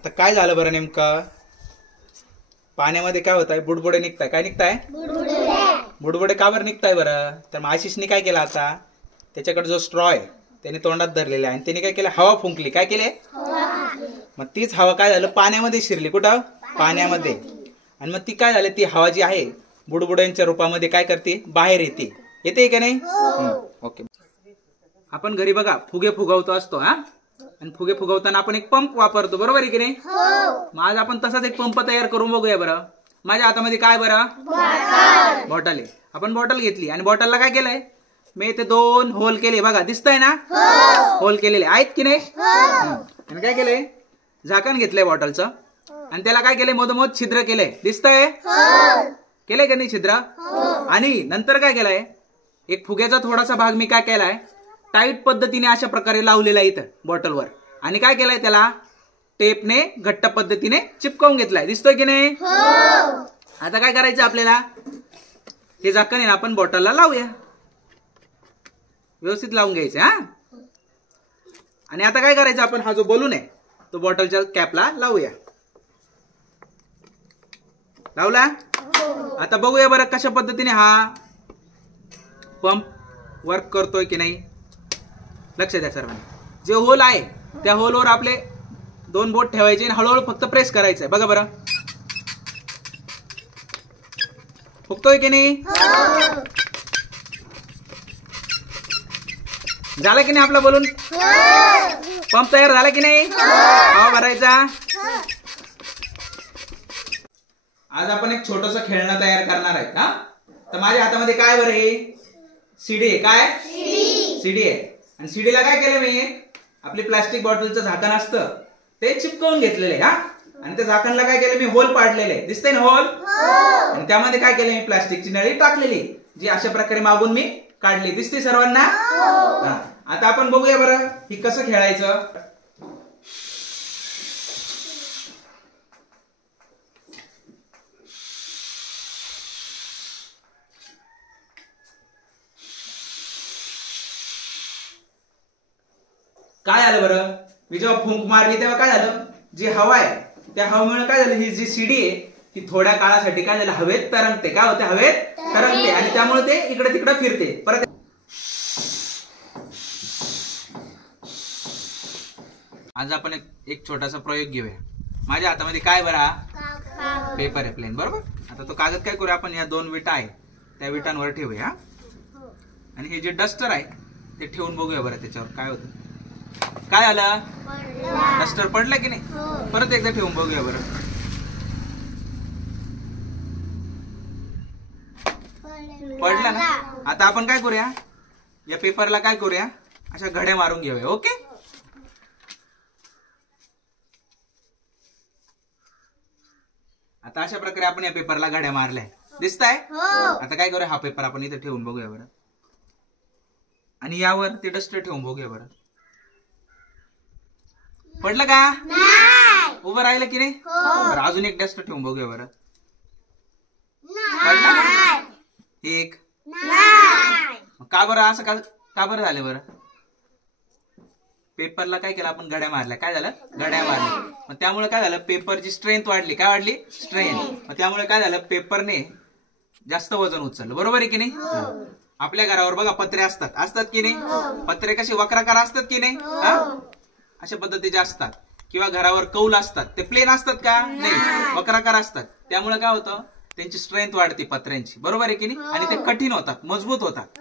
आता काय झालं बरं नेमकं? पाण्यामध्ये काय होत आहे? बुडबुडे निघताय. काय निघताय? बुडबुडे का बरं निघताय बरं? तर मग आशिषने काय केलं, आता त्याच्याकडे जो स्ट्रॉ आहे त्याने तोंडात धरलेला आहे आणि त्याने काय केलं, हवा फुंकली. काय केले? मग तीच हवा काय झालं, पाण्यामध्ये शिरली. कुठं? पाण्यामध्ये. आणि मग ती काय झाली, ती हवा जी आहे बुडबुड्यांच्या रूपामध्ये काय करते, बाहेर येते. येते का नाही? ओके. आपण घरी बघा फुगे फुगवतो असतो हा, आणि फुगे फुगवताना आपण एक पंप वापरतो, बरोबर आहे की नाही? मग आज आपण तसाच एक पंप तयार करून बघूया बरं. माझ्या हातामध्ये काय बरं? बॉटल आहे. आपण बॉटल घेतली आणि बॉटलला काय केलंय, मी इथे 2 होल केले. बघा दिसतंय ना? होल केलेले आहेत की नाही? आणि काय केलंय, झाकण घेतलंय बॉटलचं आणि त्याला काय केलंय, मधोमध छिद्र केलंय. दिसतंय? केलंय का नाही छिद्र? आणि नंतर काय केलंय, एक फुग्याचा थोडासा भाग मी काय केलाय, टाईट पद्धतीने अशा प्रकारे लावलेला आहे इथं बॉटलवर. आणि काय केलंय, त्याला टेपने घट्ट पद्धतीने चिपकवून घेतलाय. दिसतोय की नाही? आता काय करायचं आपल्याला, हे झाकण आहे ना आपण बॉटलला लावूया. व्यवस्थित लावून घ्यायचं हा. आणि आता काय करायचं, आपण हा जो बलून आहे तो बॉटलच्या कॅपला लावूया. लावला? आता बघूया बरं कशा पद्धतीने हा पंप वर्क करतोय की नाही. लक्ष द्या सर्वांनी. जे होल आहे त्या होलवर आपले 2 बोट ठेवायचे आणि हळूहळू फक्त प्रेस करायचंय. बघा बरं, फुगतोय की नाही? झाला की नाही आपला बलून? पंप तयार झाला की नाही? हवा भरायचा. आज आपण एक छोटस खेळणं तयार करणार आहे हा. तर माझ्या हातामध्ये काय बरं आहे, सीडी आहे. काय? सीडी आहे. आणि सीडीला काय केलं मी, आपली प्लास्टिक बॉटलचं झाकण असतं ते चिपकवून घेतलेले हा. आणि त्या झाकणला काय केलं मी, होल पाडलेले. दिसतंय ना होल? आणि त्यामध्ये काय केलं मी, प्लास्टिकची नळी टाकलेली, जी अशा प्रकारे मागून मी काढली. दिसते सर्वांना? आता आपण बघूया बरं ही कसं खेळायचं. काय झालं बरं, मी जेव्हा फुंक मारली तेव्हा काय झालं, जी हवा आहे त्या हवेमुळे काय झालं, ही जी सीडी आहे ती थोड्या काळासाठी काय झालं, हवेत तरंगते. काय होते? हवेत तरंगते. आणि त्यामुळे ते इकडे तिकडे फिरते. परत आज आपण एक छोटासा प्रयोग घेऊया. माझ्या हातामध्ये काय बरा, पेपर आहे प्लेन, बरोबर. आता तो कागद काय करूया आपण, या 2 विटा आहे त्या विटांवर ठेवूया. आणि हे जे डस्टर आहे ते ठेवून बघूया बरं त्याच्यावर काय होतं. काय आलं, डस्टर पडलं की नाही? परत एकदा ठेवून बघूया बरं. पडलं ना? आता आपण काय करूया, या पेपरला काय करूया, अशा घड्या मारून घेऊया. ओके. आता अशा प्रकारे आपण या पेपरला घड्या मारल्या. दिसताय? आता काय करूया, हा पेपर आपण इथे ठेवून बघूया बरं. आणि यावर ते डस्टर ठेवून बघूया बरं. पडलं का? उभं राहिलं की नाही? बरं, अजून एक डस्टर ठेवून बघूया बरं. पडलं? एक. का बरं असं का बरं झालं बरं? पेपरला काय केलं आपण, घड्या मारल्या. काय झालं? घड्या मारल्या. मग त्यामुळे काय झालं, पेपरची स्ट्रेंथ वाढली. काय वाढली? स्ट्रेंथ. मग त्यामुळे काय झालं, पेपरने जास्त वजन उचललं. बरोबर आहे की नाही? आपल्या घरावर बघा पत्रे असतात की नाही? पत्रे कसे वक्राकार असतात की नाही? अशा पद्धतीचे असतात. किंवा घरावर कौल असतात, ते प्लेन असतात का? नाही, वक्राकार असतात. त्यामुळे काय होतं, त्यांची स्ट्रेंथ वाढते पत्र्यांची. बरोबर आहे की नाही? आणि ते कठीण होतात, मजबूत होतात.